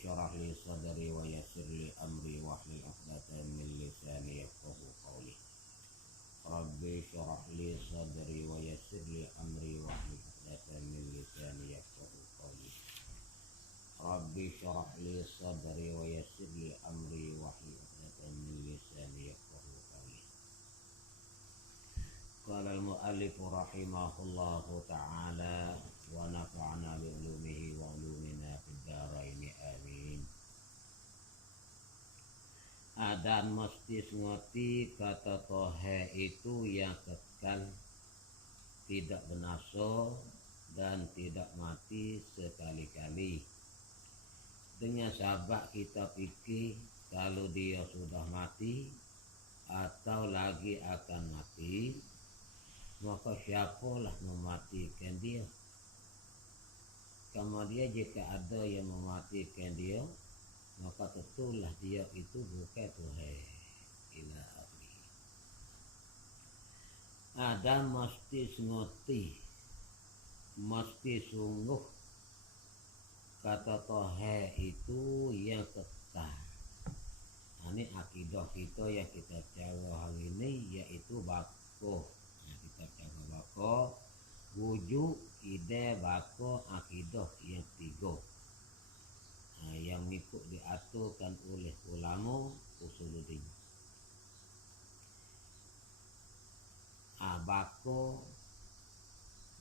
syrah li sadri wa yassir li amri wahlul 'uqdatam min lisani yafqahu qawli. Rabbi syrah li sadri wa yassir li amri wahlul 'uqdatam min lisani yafqahu qawli. Rabbi syrah li sadri wa yassir li amri wahlul 'uqdatam min lisani yafqahu qawli. Qala al-mu'allif rahimahullahu ta'ala wa nafa'ana bi ulumihi wa ulumina fid dharain amin. Dan mesti ngoti kata tohe itu yang kekal, tidak binaso dan tidak mati sekali-kali. Dengan sahabat kita pikir kalau dia sudah mati atau lagi akan mati, maka siapalah mematikan dia? Kemudian jika ada yang mematikan dia, maka tentulah dia itu bukan Tuhan. Ila akhir. Ada mesti ngerti, mesti sungguh kata Tuhan itu yang kekal. Ini akidah kita yang kita cara hari ini, yaitu bako. Kita cara bako, wujud, ide, bako, akidah yang tiga. Yang ikut diaturkan oleh ulama usuluddin. Bako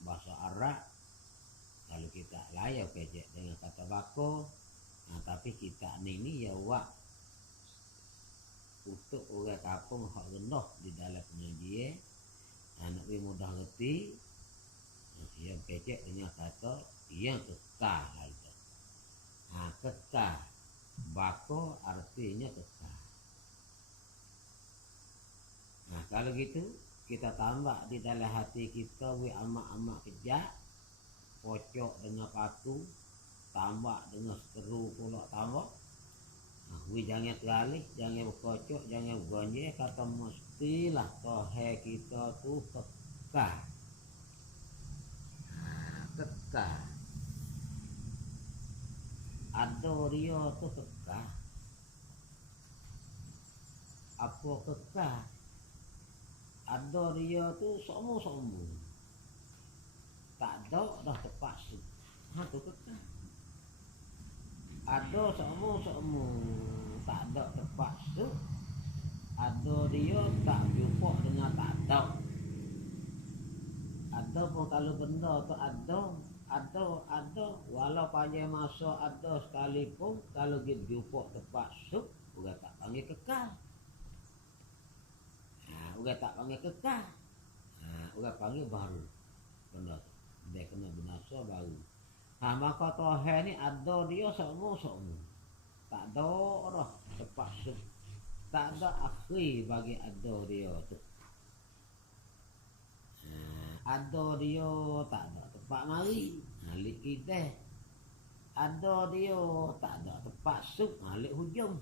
bahasa Arab, kalau kita layak kejek dengan kata bako, tapi kita ini ya wak untuk orang kampung hak rendah di dalam pengajian, anak mudah ngerti, yang kejek dengan kata yang kekal. Kekal, bako artinya kekal. Kalau gitu kita tambah di dalam hati kita wi amak-amak kejak, pocok dengan paku, tambah dengan seteru pula tambah. Wi jangan teralih, jangan berkocok, jangan bergonje, kata mestilah tohe kita tu kekal. Kekal. Ada dia tu kekal. Apa kekal? Ada dia tu sombong-sombong. Tak ada dah terpaksa. Tu kekal. Ada sombong-sombong, tak ada terpaksa. Ada dia tak jumpa dengan tak ada. Ada pun kalau benda tu ada, walau panjang masa ada sekalipun, kalau kita jumpa terpaksa, orang tak panggil kekal. Orang tak panggil kekal. Orang panggil baru. Benda tu. Dia kena binasa baru. Maka Tuhan ni ada dia semua-semua. Tak ada dah terpaksa. Tak ada akhir bagi ada dia tu. Ada dia tak ada tempat mari, alik kita. Ada dia tak ada tempat suk, alik hujung.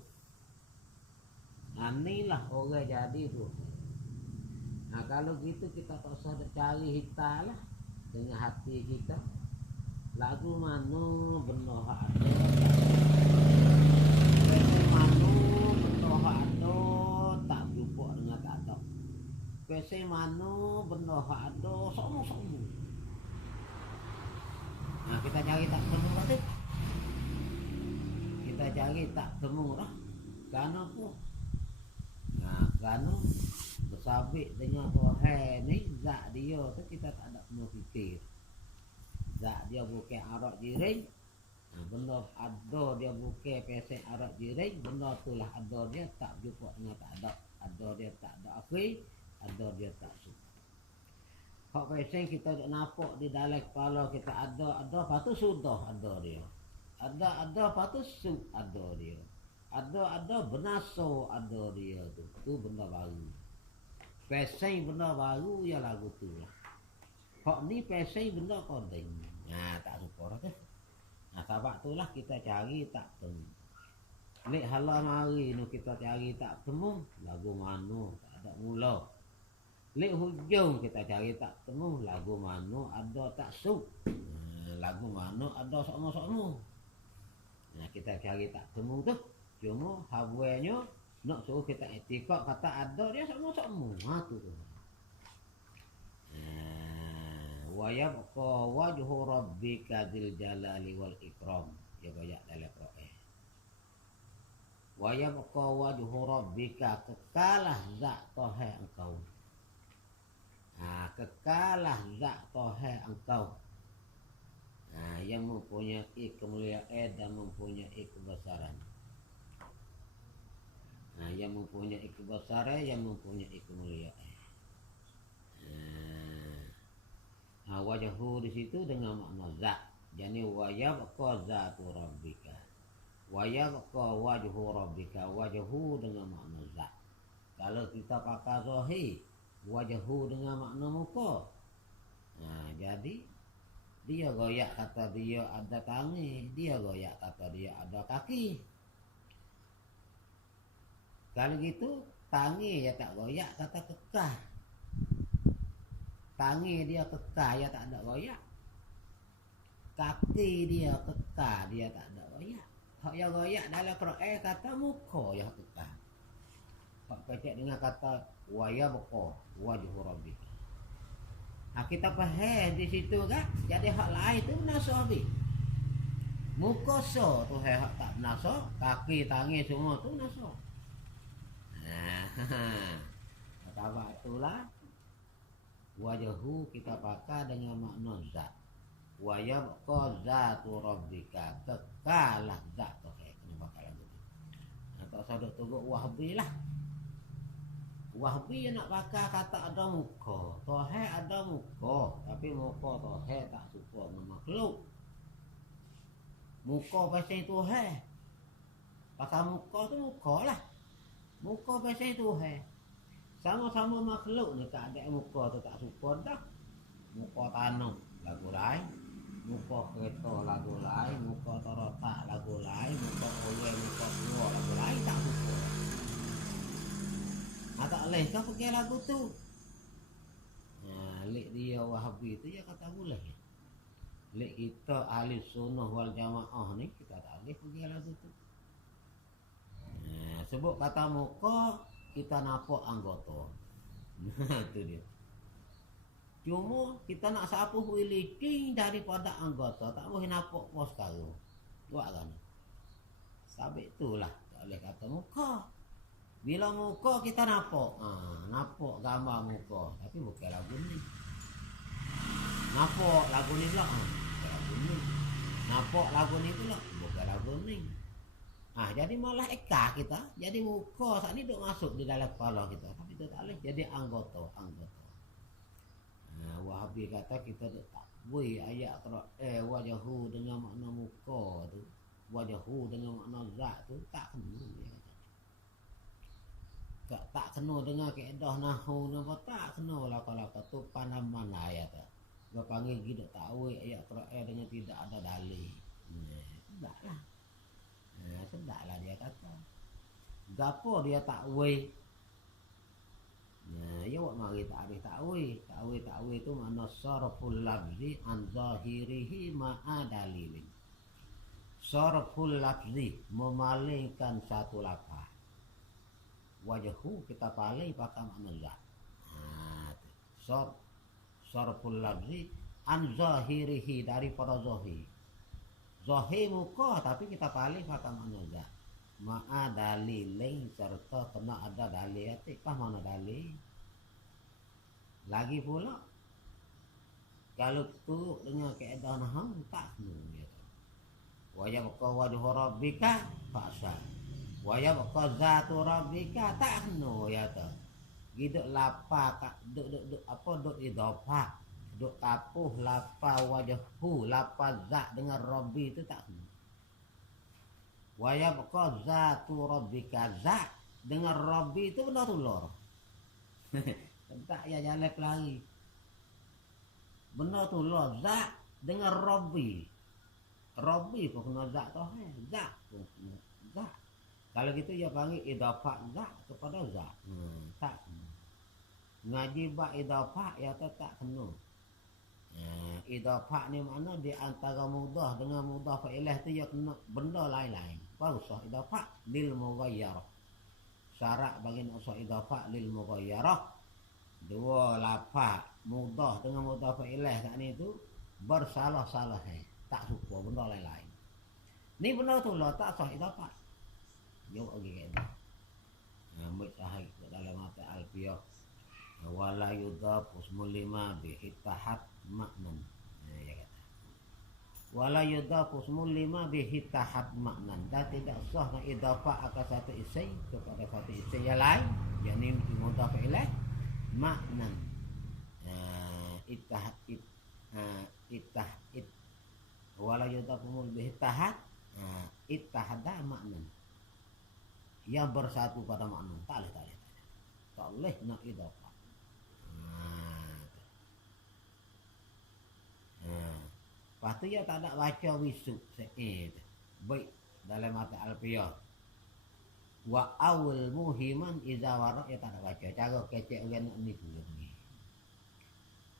Inilah orang jadi tu. Kalau gitu kita tak usah cari hitam lah dengan hati kita. Lagu mana benda hak ada, lagu mana benda hak ada tak jumpa dengan tak ada. Pese mana benda hak ada semua. Kita cari tak temu tu. Kita cari tak temu lah. Kerana apa? Kerana bersabit dengan Tuhan ni, zat dia tu kita tak ada kena fikir. Zat dia bukan arak jiring. Benda ada dia bukan pesek arak jiring. Benda tu lah ada dia tak jumpa dengan tak ada. Ada dia tak ada akhir. Ada dia tak suka. Hak pesek kita nampak di dalam kepala kita ada, lepas tu sudah ada dia. Ada, lepas tu ada dia. Ada, benaso ada dia tu. Tu benda baru. Pesek benda baru ya lagu tu lah. Hak ni pesek benda koding. Tak suka dah tu. Sebab tu lah kita cari tak temu. Lek hala mari nu kita cari tak temu, lagu mana tak ada mula. Lek hujung kita cari tak temu, lagu mana ada tak suk. Lagu mana ada sama-sama. Nah, kita cari tak temu tu. Cuma habuenyo nak suruh kita etikak kata ada dia sama-sama tu. Wa yabqa wajhu rabbika dzil jalali wal ikram. Ya banyak dalam Quran. Wa yabqa wajhu rabbika, kekalah zat Tuhan engkau. Kekalah zat Tuhan engkau. Yang mempunyai kemuliaan dan mempunyai kebesaran. Yang mempunyai kebesaran, yang mempunyai kemuliaan. Wajhu di situ dengan makna zat. Jadi wa yabqa zatu rabbika. Wa yabqa wajhu rabbika. Wajhu dengan makna zat. Kalau kita pakai zahir, wajhu dengan makna muka. Jadi dia goyak kata dia ada tangan, dia goyak kata dia ada kaki. Kalau gitu, tangan ya tak goyak kata kekah. Tangan dia kekah ya tak ada goyak. Kaki dia kekah dia tak ada goyak. Hak yang goyak dalam Quran kata muka ya kekah. Hak pecah dengan kata wa yabqa wajhu rabbika. Kita faham di situ kan? Jadi hak lain tu menasa habis. Muka so tu hak tak menasa, kaki tangan semua tu menasa. Kata apa itulah wajhu kita pakai dengan makna zat. Wa yabqa zatu rabbika, kekalah zat tu kena pakai lagu tu. Tak sadar tunggu wahbi lah. Wahbi nak pakai kata ada muka. Tuhan ada muka, tapi muka Tuhan tak suka dengan makhluk. Muka pasal Tuhan. Pasal muka tu muka lah. Muka pasal Tuhan. Sama-sama makhluk ni tak ada muka tu tak suka dah. Muka tanah lagu lain, muka kereta lagu lain, muka terotak lagu lain, muka oleh, muka tua lagu lain tak suka. Tak boleh kau pakai lagu tu. Lek dia Wahabi tu dia kata boleh. Lek kita ahli sunnah wal jamaah ni kita tak boleh pakai lagu tu. Sebut kata muka kita nampak anggota. Itu dia. Cuma kita nak sapu leading daripada anggota tak boleh nampak pos kau. Buat kan? Sabit itulah tak boleh kata muka. Bila muka kita nampak, nampak gambar muka, tapi bukan lagu ni. Nampak lagu ni pula, bukan lagu ni. Nampak lagu ni pula, bukan lagu ni. Jadi malah eka kita, jadi muka saat ni duk masuk di dalam kepala kita, tapi itu tak boleh jadi anggota. Wahabi kata kita tak boleh ayat wajhu dengan makna muka tu, wajhu dengan makna zat tu tak kena. Tak kena dengan kaedah nahwu napa tak kena lah kalau kata panaman ayat tu. Dia panggil kita tahu ayat Quran dengan tidak ada dalil. Tidaklah. Tidaklah dia kata. Gapo dia takwil? Ya buat mari takwil. Takwil itu makna sarful lafzi an zahirihi ma'a dalilin. Sarful lafzi memalingkan satu lafaz. Wajhu kita paling pakai makna zat. Sarful lafzi an zahirihi daripada zahir. Zahir muka tapi kita paling pakai makna zat. Ma'a dalilin serta kena ada dalil. Apa mana dalil? Lagi pula kalau tu dengan kaedah nahwu tak kena. Wa yabqa wajhu rabbika fa'sal. Wa yabqa zatu rabbika tak kena ya tu. Giduk lapa duk idhofah, duk tapuh lapa wajhu, lapa zat dengan rabbi itu tak kena. Wa yabqa zatu rabbika, zat dengan rabbi itu benar tulur. Tak ya jalan lagi. Benar tulur zat dengan rabbi. Rabbi pun kena zat tu zat pun kena zat. Kalau gitu dia panggil idhafah zat kepada zat. Tak kena. Ngaji bab idhafah ya tak kena. Idafah ni makna di antara mudah dengan mudah fa'ilah tu dia kena benda lain-lain. Baru sah idafah lil mughayyarah. Syarat bagi nak sah idafah lil mughayyarah, dua lafaz mudah dengan mudah fa'ilah kat ni tu bersalah-salah, tak suka benda lain-lain. Ni benda tu lah tak sah idafah. Jawab lagi kat ni. Ambil sahih dalam mata alfiyah. Wala yudhafu ismul lima bihittahat maknan. Ya kata. Wala yudhafu ismul lima bihittahat maknan. Dan tidak sah nak idafah akan satu isim kepada satu isim yang lain, yakni mudhaf ilaih maknan. Ittahat ittahid. Wala yudhafu bihittahat ittahada maknan. Yang bersatu pada makna. Tak boleh nak idafah. Lepas tu dia tak nak baca wisuk baik dalam mata alfiyah. Wa awal muhiman iza warak, dia tak nak baca. Cara kecek orang nak ni pula ni.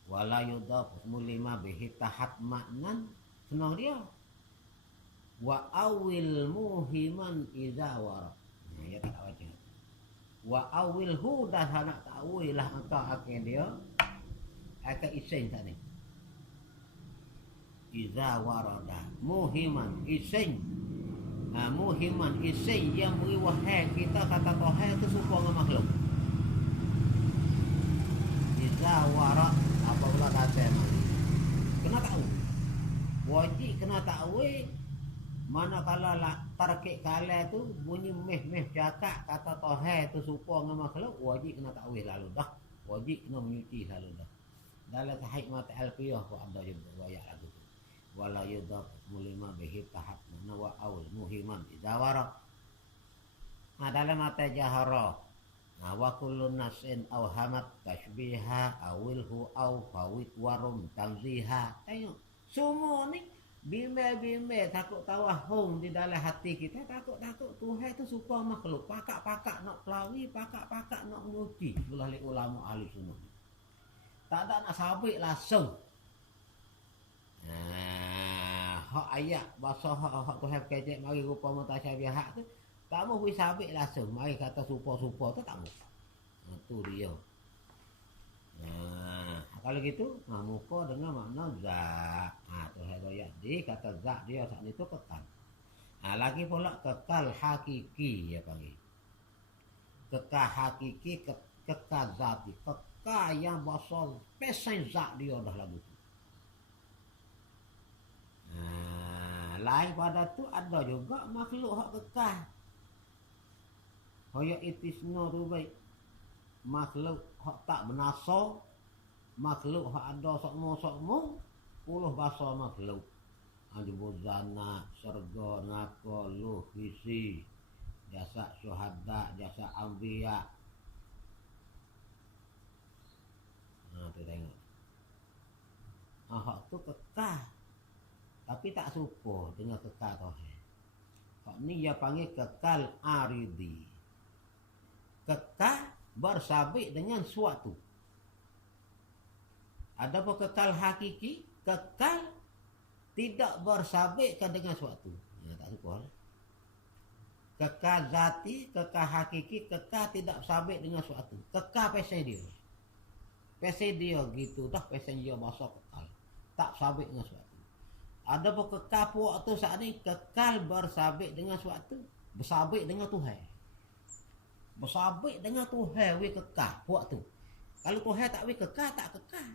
Wala yudhaf mulima bihi tahat maknan, senang dia. Wa awil muhiman iza warak, dia tak nak baca. Wa awil hu dah nak ta'wil lah engkau akan dia akan isim tadi. Iza warada muhiman isim. Muhiman isim yang beri wahai kita kata Tuhan itu serupa dengan makhluk. Iza warak apabila kata makhluk kena tahu, wajib kena tahu. Manakala tarkik kala tu bunyi meh cakap kata Tuhan itu serupa dengan makhluk, wajib kena takwil lalu dah. Wajib kena menyuci lalu dah. Dalam sahih mata alfiyah pun ada juga ayat lagu tu. Wala yudhaf mulima bihi tahap mana wa aul muhiman idawara. Dalam mata jahara. Wa kullu nasin aw hamat tashbiha awilhu aw fawit warum tanziha. Tengok semua ni bimbe takut tawahum di dalam hati kita, takut Tuhan tu suka makhluk, pakak nak pelawi, pakak nak menguji. Belah ulama ahli sunnah tak ada nak sabit langsung. Hak ayat bahasa hak Tuhan kecek mari rupa mutasyabihat tu tak mau sabit langsung, mari kata supa tu tak mau. Tu dia. Kalau gitu, muka dengan makna zat. Tu ayat di kata zat dia saat itu kekal. Lagi pula kekal hakiki ya panggil. Kekal hakiki, kekal zati, kekal yang basal pesan zat dia dah lagu tu. Lain pada tu ada juga makhluk hak kekal. Hoyak itisno tu baik. Makhluk hak tak benasa, makhluk hak ada sokmo puluh bahasa makhluk. Ada zana, serga, naka, luh, visi, jasa syuhada, jasa anbiya. Tu tengok. Hak tu kekal, tapi tak serupa dengan kekal Tuhan. Hak ni dia panggil kekal aridi. Kekal bersabit dengan suatu. Ada pun kekal hakiki, kekal tidak bersabitkan dengan suatu. Tak suka. Kekal zati, kekal hakiki, kekal tidak sabit dengan suatu. Kekal pesan dia. Pesan dia gitu dah, pesan dia bahasa kekal. Tak sabit dengan suatu. Ada pun kekal puak tu saat ni kekal bersabit dengan suatu. Bersabit dengan Tuhan. Bersabit dengan Tuhan we kekal puak tu. Kalau Tuhan tak we kekal, tak kekal.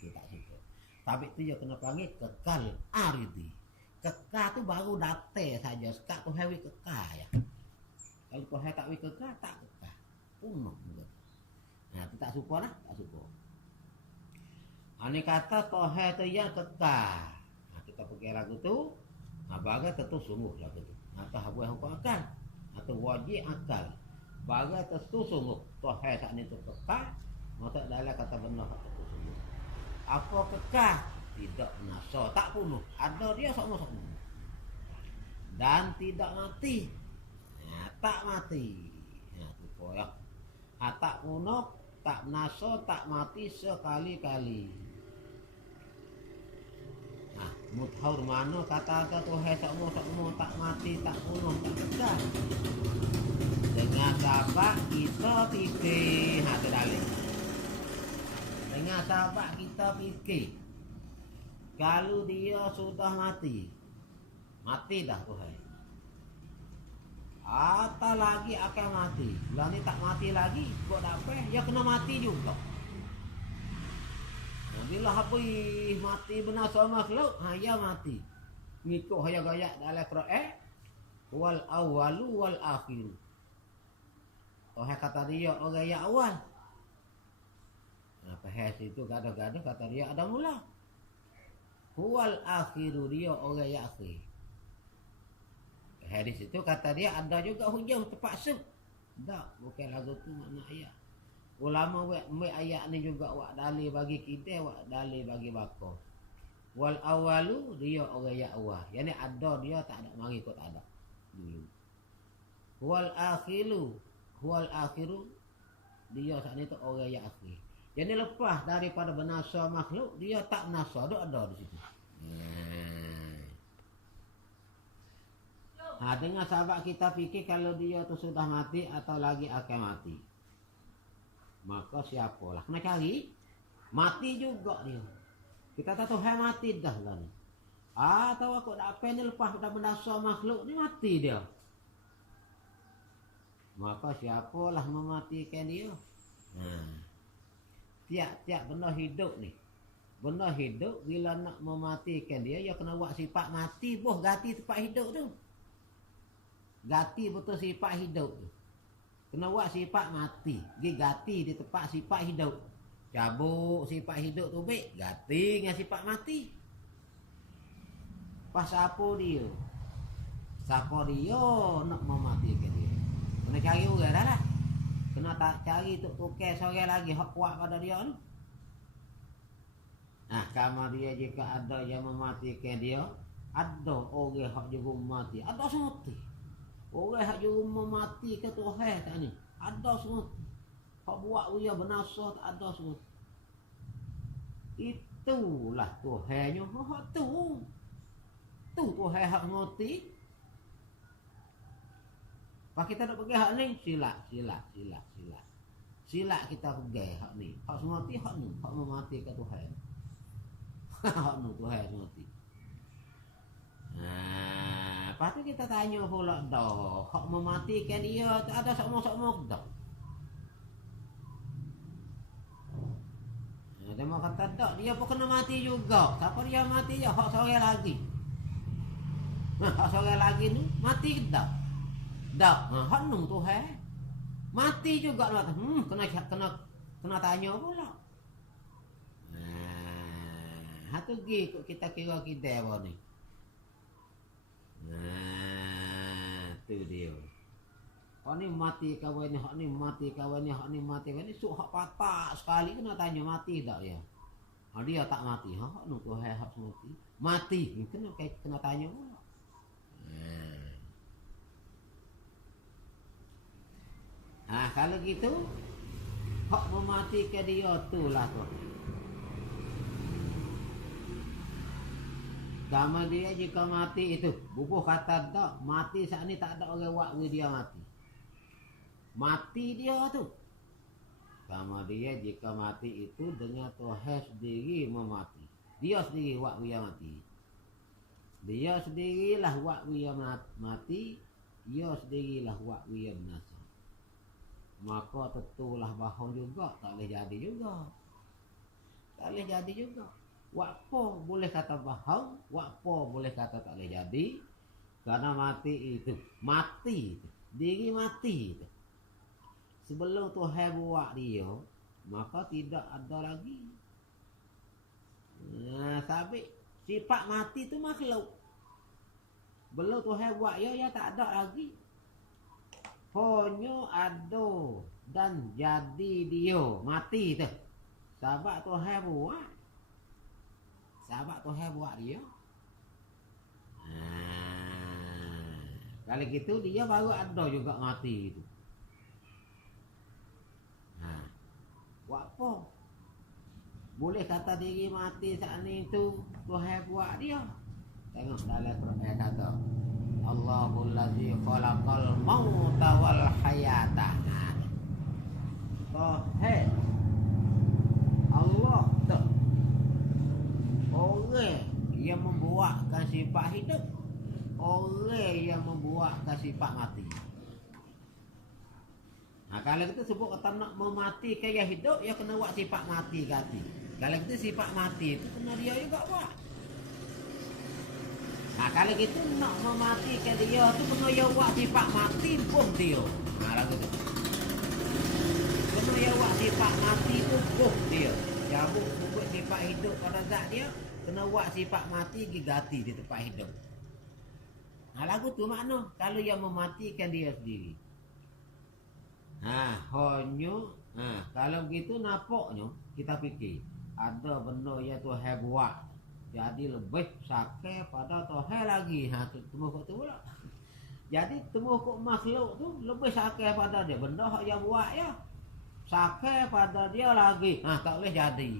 Tu tak suka. Tapi tu dia kena panggil kekal aridi. Kekal tu baru datang saja. Sekat Tuhan we kekal ya. Kalau Tuhan tak we kekal, tak kekal. Punah juga. Tu tak suka lah, tak suka. Ini kata Tuhan tu yang kekal. Kita pergi lagu tu. Bagai tentu sungguh lagu tu. Atau habuah hukum akal. Atau wajib akal. Bagai tentu sungguh. Tuhan saat ni tu kekal. Maka dalam kata benar kata tu sungguh. Apa kekal? Tidak nasa, tak bunuh. Ada dia sama-sama. Dan tidak mati. Tak mati. Tu koyak. Tak bunuh, tak nasa, tak mati sekali-kali. Muthaur mano kata Tuhan sakmo tak mati tak bunuh tak kekal. Dengan sahabat kita fikir hati dalil. Dengan sahabat kita fikir kalau dia sudah mati dah Tuhan. Atau lagi akan mati. Lah ni tak mati lagi, kok dapat dia kena mati juga. Bila habis mati benar sama makhluk, ya mati. Ngikut haya gaya dalam Quran, wal awalu wal akhiru. Kata dia orang yang awal. Nah, pahas itu gaduh-gaduh kata dia ada mula. Wal akhiru dia orang yang akhir. Hadis itu kata dia ada juga hujung terpaksa. Tak, bukan lagu tu makna ayat. Ulama buat ayat ni juga wak dalil bagi kita, wak dalil bagi bakor. Wal awalu dia orang yang awal. Yani ada dia tak ada mari kau tak ada dulu. Wal akhiru dia saat ni tu orang yang akhir. Jadi lepas daripada benasa makhluk dia tak benasa, ada di situ. Dengan sahabat kita fikir kalau dia tu sudah mati atau lagi akan mati. Maka siapalah kena cari mati juga dia. Kita tahu Tuhan mati dah lah ni. Tahu aku dah apa ni lepas dah berdasar makhluk ni mati dia. Maka siapalah mematikan dia. Tiap-tiap benda hidup ni. Benda hidup bila nak mematikan dia, dia kena buat sifat mati boh ganti tempat hidup tu. Ganti betul sifat hidup tu. Kena buat sifat mati. Dia ganti di tempat sifat hidup. Cabut sifat hidup tu baik. Ganti dengan sifat mati. Pas apa dia? Siapa dia nak mematikan dia? Kena cari orang dah lah. Kena tak cari tu tukar seorang lagi hak kuat pada dia ni. Nah, kalau dia jika ada yang mematikan dia, ada orang hak juga mati. Ada semua. Orang hak juga memati ke Tuhan tak ni. Ada semua. Hak buat dia benasa tak ada semua. Itulah Tuhannya. Hak tu. Tu Tuhan hak mati. Pak kita nak pergi hak ni silap. Silap kita pergi hak ni. Hak mati hak ni. Hak memati ke Tuhan. Hak ni Tuhan mati. Lepas tu kita tanya pula dah. Hak mematikan dia tak ada sama-sama dah. Dia mau kata tak, dia pun kena mati juga. Siapa dia mati je, hak seorang lagi. Hak seorang lagi ni mati ke tak? Tak. Hak nung tu mati juga lah. Kena tanya pula. Hatu gi kita kira kita apa ni. Tu dia. Hak ni mati kawan ni, hak ni mati kawan ni, hak ni mati kawan ni. Hak patah sekali kena tanya mati tak dia? Dia tak mati. Hak nu tu hak mati. Mati. Kena tanya pula. Kalau gitu hak mematikan dia tu lah tu. Sama dia jika mati itu, bubuh kata tak, mati saat ni tak ada orang waktu dia mati. Mati dia tu. Sama dia jika mati itu dengan Tuhan sendiri memati. Dia sendiri waktu dia mati. Dia sendirilah waktu dia mati. Dia sendirilah waktu dia binasa. Maka tentulah bahawa juga tak boleh jadi juga. Tak boleh jadi juga. Wakpo boleh kata bahaw, wakpo boleh kata tak boleh jadi. Karena mati itu, mati itu, diri mati itu. Sebelum Tuhan buat dia, maka tidak ada lagi. Sabit sifat mati itu makhluk. Belum Tuhan buat dia, ya tak ada lagi. Hanya ada dan jadi dia mati itu. Sebab Tuhan buat. Sahabat Tuhan buat dia. Kalau gitu dia baru ada juga mati itu. Buat apa? Boleh kata diri mati saat ni tu Tuhan buat dia. Tengok dalam Quran kata Allahul ladzi khalaqal mauta wal hayata. Tohe Allah tu orang yang membuatkan sifat hidup, orang yang membuatkan sifat mati. Nah, kalau kita sebut kata nak mematikan yang hidup, ya kena buat sifat mati ganti. Kalau kita sifat mati itu kena dia juga buat. Nah, kalau kita nak mematikan dia tu kena dia buat sifat mati pun dia. Nah, lagu tu. Kena dia buat sifat mati pun dia. Jabuk buat sifat hidup pada zat dia, kena buat sifat mati ganti di tempat hidup. Nah, lagu tu makna kalau yang mematikan dia sendiri. Kalau begitu nampaknya kita fikir ada benda yang Tuhan buat jadi lebih sakit pada Tuhan lagi. Temu kok tu pula. Jadi temu kok makhluk tu lebih sakit pada dia. Benda yang buat ya sakit pada dia lagi. Tak boleh jadi.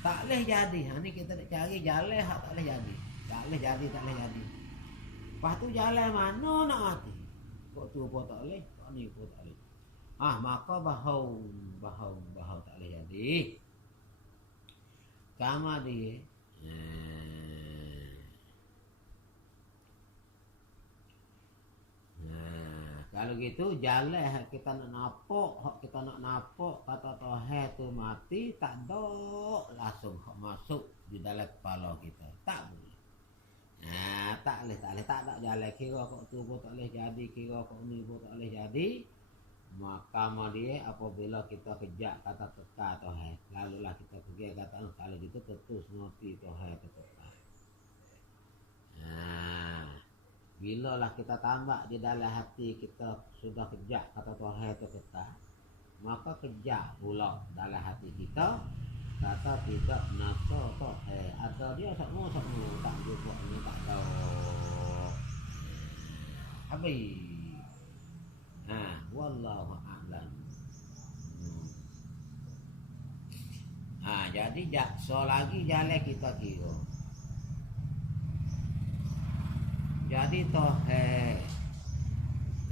Tak boleh jadi. Ni kita nak cari jalan tak boleh jadi. Tak boleh jadi. Lepas tu jalan mana nak mati? Kok tu pun tak boleh. Ni pun tak boleh. Maka bahau tak boleh jadi. Kama dia. Kalau gitu jalan kita nak nampak kata Tuhan tu mati tak dok langsung masuk di dalam kepala kita. Tak boleh. Tak boleh. Tak ada jalan kira kok tu pun tak boleh jadi, kira kok ni pun tak boleh jadi. Maka dia apabila kita kejak kata teka Tuhan, lalulah kita pergi kata kalau gitu terus ngerti Tuhan teka. Bila lah kita tambah di dalam hati kita sudah kejak kata Tuhan teka, maka kejak pula dalam hati kita kata tidak nasa Tuhan. Ada dia semua tak jumpa ni tak tahu. Habis. Wallahu a'lam. Jadi so lagi jalan kita kira. Jadi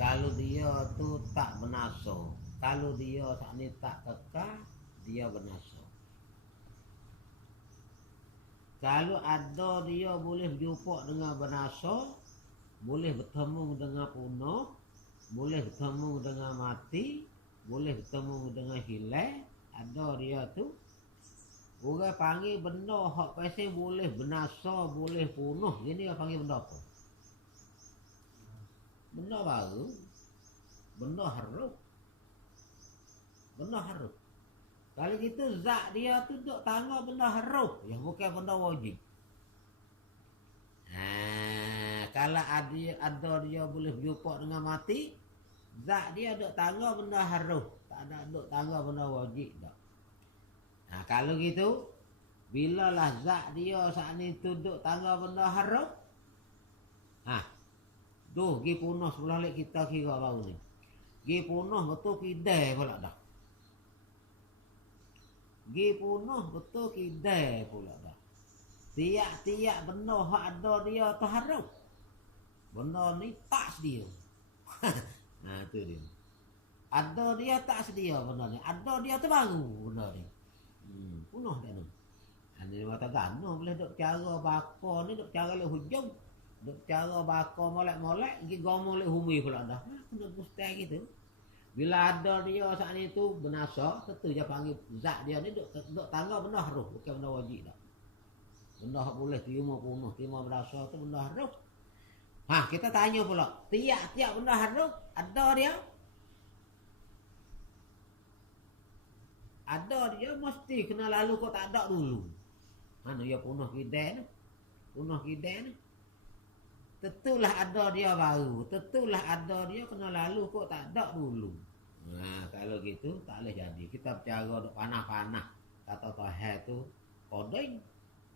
kalau dia tu tak bernasa, kalau dia tak ni tak kekal, dia bernasa. Kalau ada dia boleh berjumpa dengan bernasa, boleh bertemu dengan punah, boleh bertemu dengan mati, boleh bertemu dengan hilang, ada dia tu. Orang panggil benda hak pasal boleh binasa, boleh punah. Ini dia panggil benda apa? Benda baru. Benda haruf. Benda haruf. Kalau gitu zat dia tu duk tangga benda haruf, yang bukan benda wajib. Kalau ada dia boleh berjumpa dengan mati, zat dia duk tangga benda haruf, tak ada duk tangga benda wajib dak. Kalau gitu, bila lah zat dia saat ni duduk tangga benda haruf, gi punah sebelah lek kita kira baru ni. Gi punah betul kidai pula dah. Gi punah betul kidai pula dah. Tiap-tiap benda hak ada dia tu haruf. Benda ni tak sedia. Tu dia. Ada dia tak sedia benda ni. Ada dia tu baru benda ni. Punah dah tu. Ini mata gana boleh duk cara bakar ni, duk cara le hujung. Duk cara bakar molek-molek, pergi gomo le humi pula dah. Kena gustai gitu. Bila ada dia saat ni tu binasa, tentu dia panggil zat dia ni duk tangga benda haruf, bukan benda wajib dah. Benda hak boleh terima punah, terima berasa tu benda haruf. Kita tanya pula, tiap-tiap benda haruf ada dia? Ada dia mesti kena lalu kau tak ada dulu. Mana ya punah kidai ni? Punah kidai ni. Tentulah ada dia baru. Tentulah ada dia kena lalu kau tak ada dulu. Kalau gitu tak boleh jadi. Kita bercara duk panah-panah. Kata Tuhan tu koding.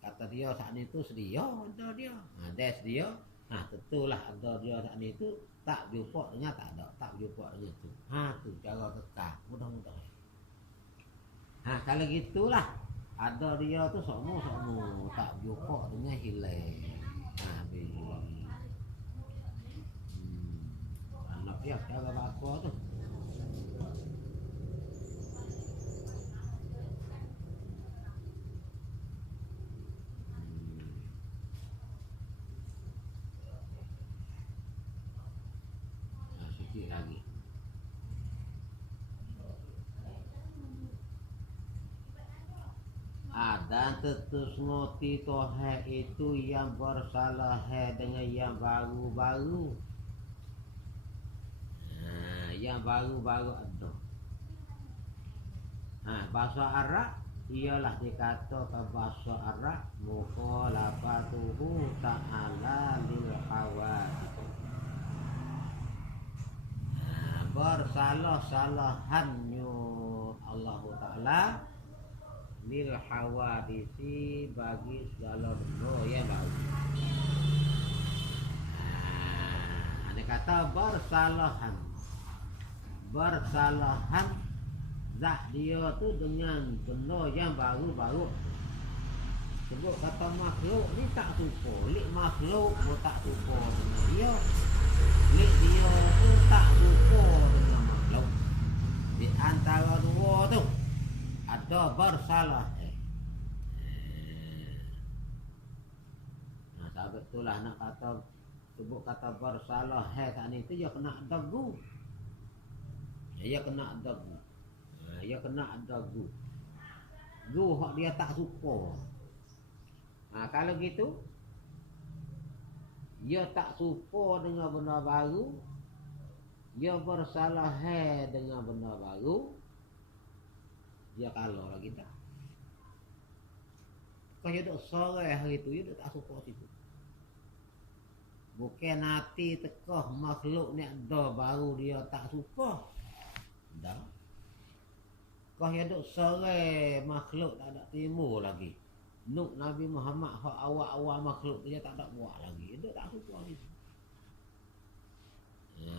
Kata dia saat ni tu sedia ada dia. Dia sedia. Tentulah ada dia saat ni tu tak jumpa dengan tak ada. Tak jumpa dengan tu. Tu cara kekal. Mudah-mudahan. Kalau gitulah Ada dia tu sokmu tak jumpa dengan hilang. Habis. Anak dia cara apa tu? Sikit lagi. Dan tetus ngoti tohe itu yang bersalah dengan yang baru-baru. Yang baru-baru ada. Bahasa Arab ialah dikata ke bahasa Arab mukhalafatuhu ta'ala lil hawadith. Bersalah-salahannya Allah Ta'ala lil hawadisi bagi segala benda yang baru. Ada kata bersalahan zat dia tu dengan benda yang baru-baru. Sebut kata makhluk ni tak serupa. Lik makhluk pun tak serupa dengan dia. Lik dia tu tak serupa dengan makhluk. Di antara dua tu ada bersalah. Sahabat itulah nak kata sebut kata bersalah tak ni tu dia kena dagu. Dia kena dagu. Dia kena dagu. Gu hak dia tak suka. Kalau gitu dia tak suka dengan benda baru, dia bersalah dengan benda baru, dia kalah lah kita. Kalau dia duk sore hari tu, dia tak suka situ. Bukan nanti tekah makhluk ni ada baru dia tak suka. Dah. Kalau dia duk sore makhluk tak ada timbul lagi. Nuk Nabi Muhammad hak awal-awal makhluk dia tak ada buat lagi. Dia tak suka situ.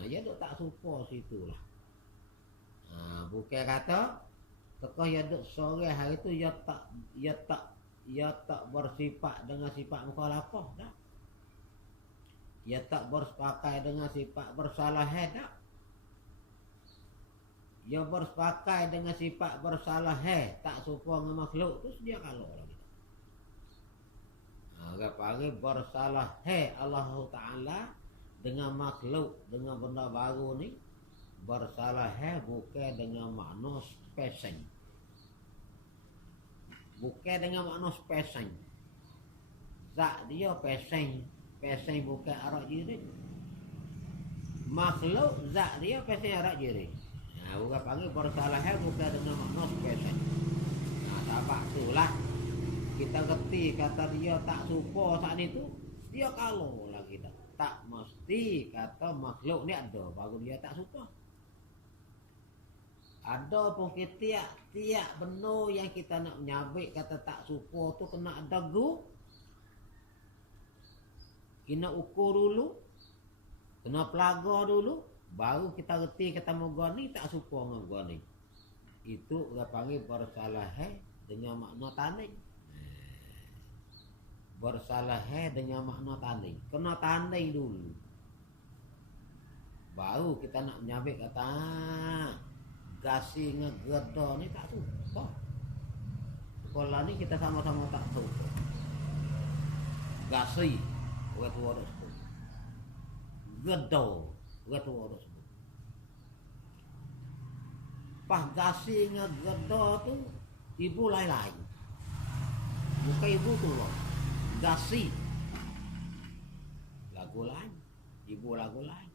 Dia tak suka situ lah. Bukan kata tekah dia duk sore hari tu dia tak bersifat dengan sifat mukhalafah dah. Dia tak bersepakai dengan sifat bersalah dah. Dia bersepakai dengan sifat bersalah tak suka dengan makhluk tu dia kalah lagi. Orang panggil bersalah Allah Ta'ala dengan makhluk, dengan benda baru ni. Bersalah bukan dengan makna spesing. Bukan dengan makna spesing. Zat dia pesing. Pesing bukan arak jirik. Makhluk zat dia pesing arak jirik. Orang panggil bersalah bukan dengan makna spesing. Sebab itulah kita kerti kata dia tak suka saat itu, dia kalau lah kita. Tak mesti kata makhluk ni ada baru dia tak suka. Ada pun tiap benda yang kita nak menyabik kata tak suka tu kena ada gu. Kena ukur dulu. Kena pelaga dulu. Baru kita kerti kata moga ni tak suka dengan moga ni. Itu orang panggil bersalah dengan makna tanding. Bersalah dengan makna tanding. Kena tanding dulu. Baru kita nak menyabik kata gasi ngegeda ni tak suka. Sekolah ni kita sama-sama tak suka. Gasi orang tua dah sebut. Geda orang tua dah sebut. Pas gasi ngegeda tu ibu lain-lain. Bukan ibu tu lah. Gasi lagu lain, ibu lagu lain.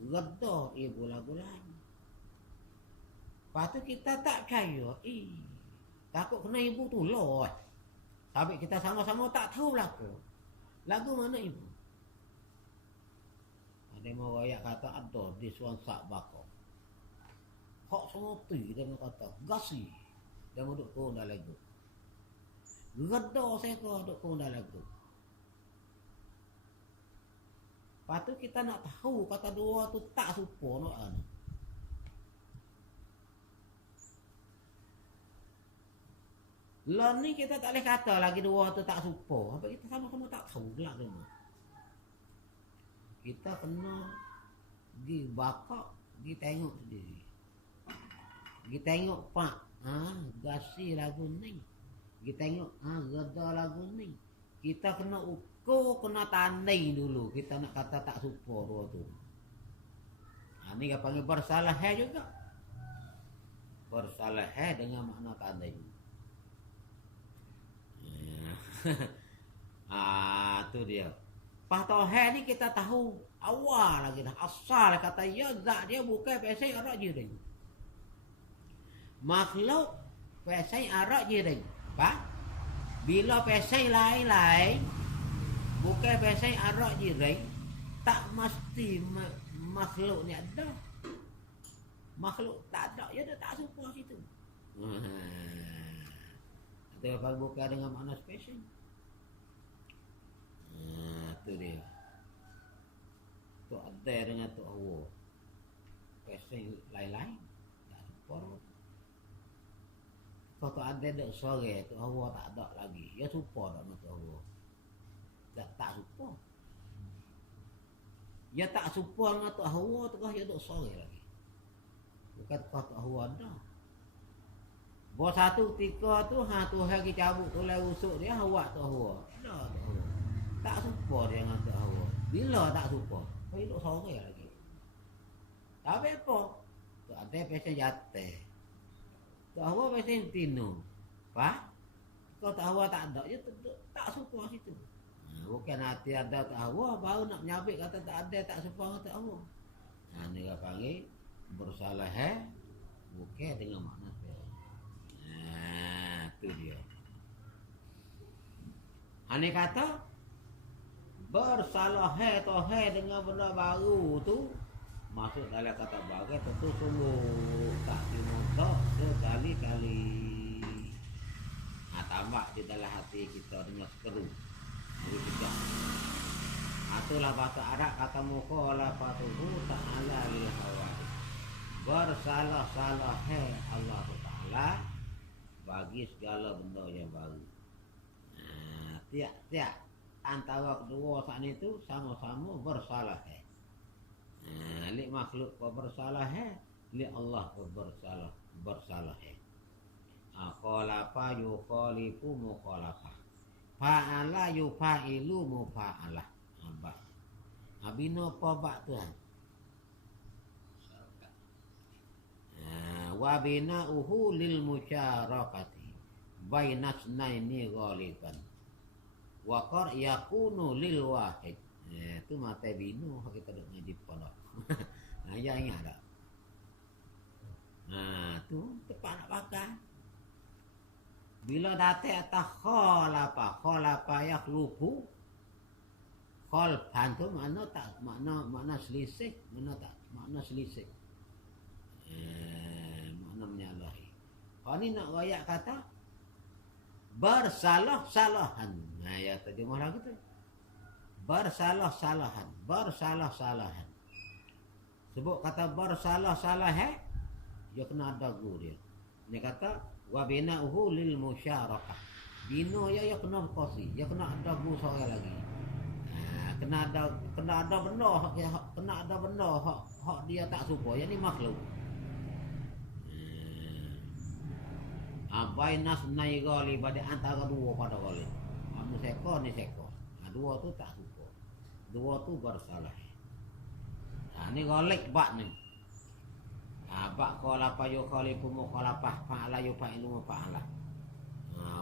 Geda ibu lagu lain. Lepas tu kita tak percaya. Takut kena ibu tu loh. Tapi kita sama-sama tak tahu lagu. Lagu mana ibu? Ada yang mau rakyat kata ada di suan sak bakar. Hak sengerti dia kata gasi. Dia mau duduk pun dah lagu. Geda saya kau duduk pun dah lagu. Lepas tu kita nak tahu kata dua tu tak suka nak ana. Lah ni kita tak boleh kata lagi dua tu tak serupa. Apa kita sama-sama tak tahu gelak dulu. Kita kena pergi bakak, pergi tengok sendiri. Pergi tengok pak, gasi lagu ni. Pergi tengok, geda lagu ni. Kita kena ukur, kena tandai dulu. Kita nak kata tak serupa dua tu. Ni dia panggil bersalah juga. Bersalah dengan makna tandai. Tu dia. Patohe ni kita tahu awal lagi dah. Asal kata ya zat dia bukan pesai arak jiring. Makhluk pesai arak jiring. Pak? Bila pesai lain-lain bukan pesai arak jiring, tak mesti makhluk ni ada. Makhluk tak ada, ya dia tak serupa situ. Ada apa bukan dengan makna spesial. Tu dia. Tu ada dengan tu Allah. Pesing lain-lain. Tak serupa. Kalau tu ada dek sore, tu Allah tak ada lagi. Ya serupa tak dengan tu Allah. Tak serupa. Ya tak serupa dengan tu Allah, tu kah ya dek sore lagi. Bukan kau tu Allah ada. Bawa satu ketika tu, tu hari cabut tu lai rusuk dia, awak tu Allah. Ada tu Allah. Tak serupa dia dengan tu Allah. Bila tak serupa? Kau hidup sore lagi. Tapi apa? Tu ada pesen jatuh. Tu Allah pesen tinu. Pak? Kau tak Allah tak ada, dia tak serupa situ. Bukan hati ada tak Allah, baru nak menyabit kata tak ada, tak serupa dengan tak Allah. Ni dia panggil bersalah bukan dengan makna tu dia. Ani kata bersalah dengan benda baru tu masuk dalam kata baru tentu sungguh tak dimontok sekali-kali. Tambah di dalam hati kita dengan sekeru. Jadi kita. Itulah bahasa Arab kata mukhala fatuhu ta'ala lil hawadith. Bersalah-salah Allah Ta'ala bagi segala benda yang baru. Tiap-tiap antara kedua saat itu sama-sama bersalah. Lik makhluk kau bersalah, lik Allah kau bersalah. Khalafa yukhalifu mukhalafah. Fa'ala yufa'ilu mufa'alah. Abino apa bak Tuhan? Wa bina'uhu lil musyarakati bainas naini ghaliban wa qar yakunu lil wahid. Itu mata binu kita duk ngaji pondok. Ya ingat tak? Tu tepat nak pakai. Bila datang atas khalafa yakhluqu khalfan tu makna selisih, makna selisih. Makna menyalahi. Kalau ni nak royak kata bersalah-salahan. Ya terjemah lagi tu. Bersalah-salahan. Sebut kata bersalah-salah dia kena ada guru dia. Dia kata wa bina'uhu lil musyarakah. Bina ya kena kosi, ya kena ada guru seorang lagi. Kena ada benda hak dia tak suka. Yang ni makhluk. Bainas nai gali pada antara dua pada gali. Ni seko. Dua tu tak suka. Dua tu bersalah. Ni golek bak ni. Bak qala pa yukhalifu mukhalafah fa'ala yufa'ilu fa'ala.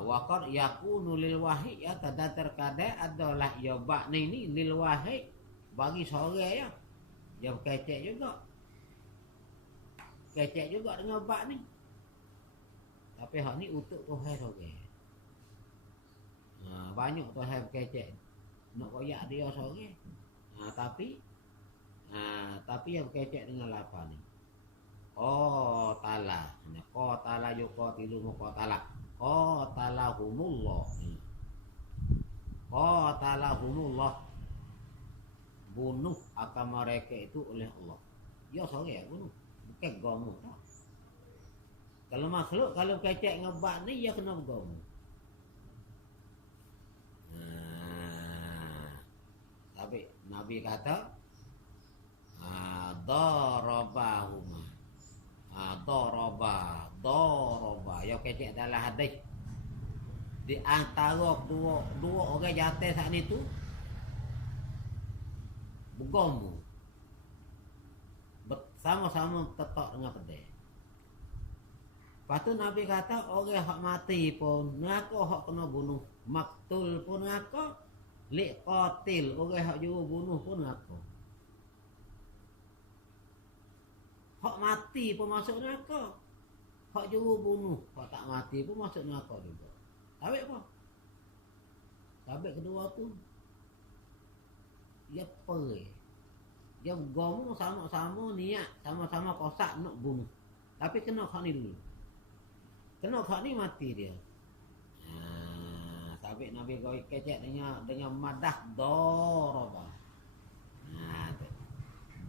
Waqad yakunu lil wahid ya terkadang adalah ya bak ni lil wahid bagi seorang ya. Dia kecek juga. Kecek juga dengan bak ni. Tapi hak ni utuk Tuhan seorang. Banyak Tuhan kecek nak koyak dia seorang. Tapi yang kecek dengan lapan ni. Qatala. Qatala yuqatilu muqatala. Qatalahumullah. Bunuh akan mereka itu oleh Allah. Ya seorang bunuh. Bukan gomu tak. Kalau makhluk kalau kecek ngebak ni ya kena gomu. Tapi Nabi kata darabahuma. Daraba. Yang kecek dalam hadis. Di antara dua orang jatuh saat itu bergombu. Sama-sama tetok dengan pedih. Lepas tu Nabi kata orang hak mati pun ngaku hak kena bunuh. Maktul pun ngaku. Lik qatil orang hak juru bunuh pun ngaku. Hak mati pun masuk neraka. Hak juru bunuh, hak tak mati pun masuk neraka juga. Sabit apa? Sabit kedua tu dia perih. Dia gomong sama-sama niat, sama-sama kosak nak bunuh. Tapi kena hak ni dulu. Kena hak ni mati dia. Sabit Nabi kau kecek dengan madah daraba.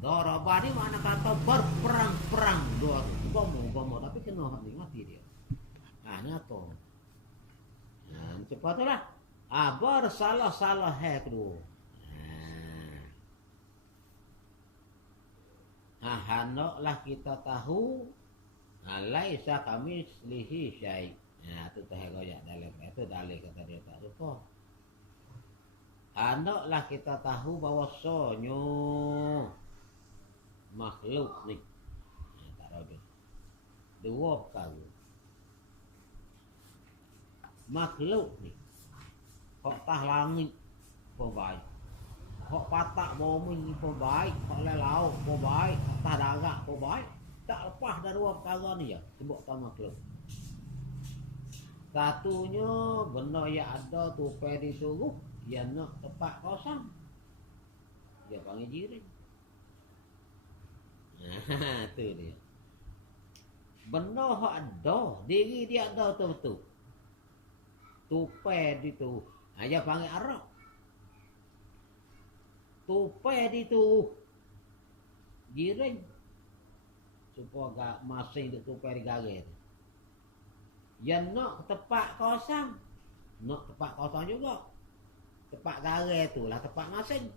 Daraba ni makna kata berperang-perang dua tu. Gomo tapi kena hak ni mati dia. Nyata. Cepat tu lah. Bersalah-salah kedua. Hendaklah kita tahu laisa kamitslihi syai'. Itu goyak dalil. Itu dalil kata dia tak lupa. Hendaklah kita tahu bahawasanya makhluk ni tak ada dua perkara. Makhluk ni hak tah langit pun baik, hak patak bumi pun baik, hak laut pun baik, hak tah darat pun baik. Tak lepas dari dua perkara ni ya sebut tak makhluk. Satunya benda yang ada tupai disuruh yang nak tempat kosong dia panggil jiring. Tu dia. Benda hak ada, diri dia ada betul-betul. Tupai itu, dia panggil arak. Tupai itu jiring. Supaya masing duk tupai di garis. Yang nak tempat kosong, nak tempat kosong juga. Tempat garis tu lah tempat masing.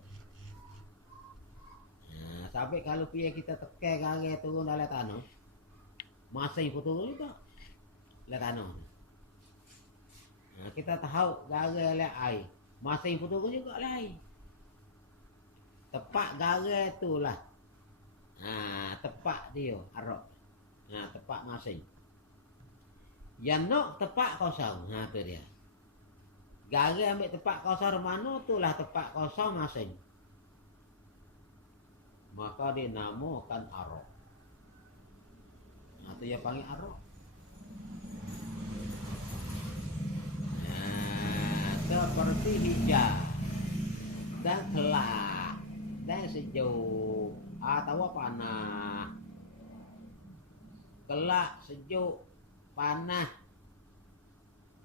Sampai kalau pergi kita tekan garis turun dalam tanah, masing pun turun juga dalam tanah. Kita tahu garis dalam air, masing pun turun juga dalam air. Tempat garis tu lah. Tempat dia arok. Tempat masing. Yang nak tempat kosong, tu dia. Garis ambil tempat kosong mana tu lah tempat kosong masing. Maka dinamakan arok. Itu dia panggil arok. Seperti hijau dan kelak dan sejuk atau panah. Kelak, sejuk, panah,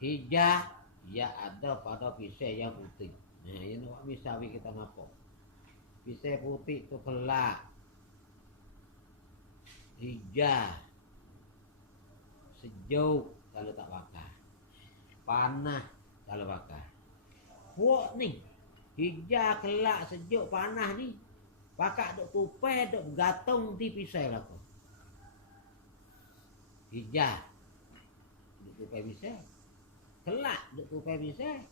hijau ya ada pada pisau yang putih. Ini nak misalnya kita ngapa? Pisau putih tu kelak, hijau, sejuk kalau tak bakar, panah kalau bakar. Buat ni, hijau, kelak, sejuk, panah ni, bakar duk tupai, duk gantung di pisau lah kau. Hijau, duk tupai pisau, kelak duk tupai pisau.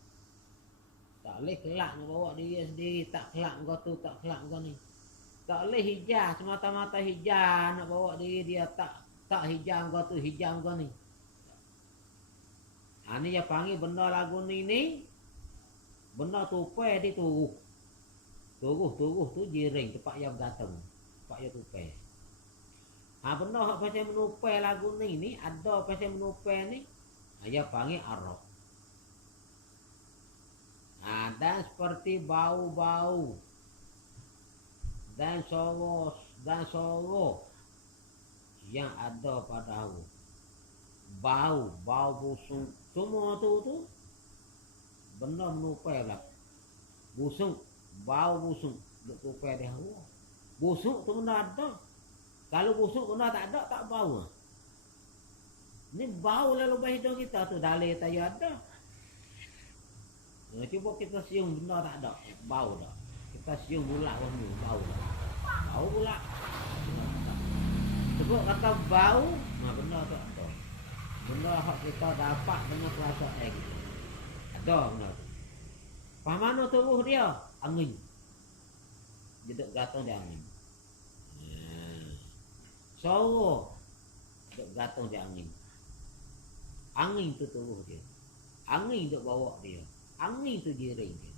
Tak boleh kelak nak bawa dia sendiri. Tak kelak kau tu, tak kelak kau ni. Tak boleh hijau, semata-mata hijau nak bawa diri dia. Tak hijau kau tu, hijau kau ni. Ini dia panggil benda lagu ni. Benda tupai dia turuh. Turuh tu jiring, tempat yang bergantung. Tempat yang tupai. Benda yang pasal menupai lagu ni. Ada pasal menupai ni. Dia panggil arok. Dan seperti bau-bau dan sorok yang ada pada aku. Bau busung, semua tu benda menupai lah. Busung, bau busung, duk tupai dia aku. Busuk tu benda ada. Kalau busuk benda tak ada, tak bau. Ni bau lalu hidung kita tu dalih tayo ada. Cuba kita siung benda tak ada, bau dah. Kita siung pula wangi, bau dah. Bau pula. Sebab kata bau, nah benda tu ada. Benda hak kita dapat dengan kuasa X. Ada benda tu. Pas mana tubuh dia? Angin. Duduk gantung di angin. Soro. Duduk gantung di angin. Angin tu tubuh dia. Angin duduk bawa dia. Angin tu jiring dia.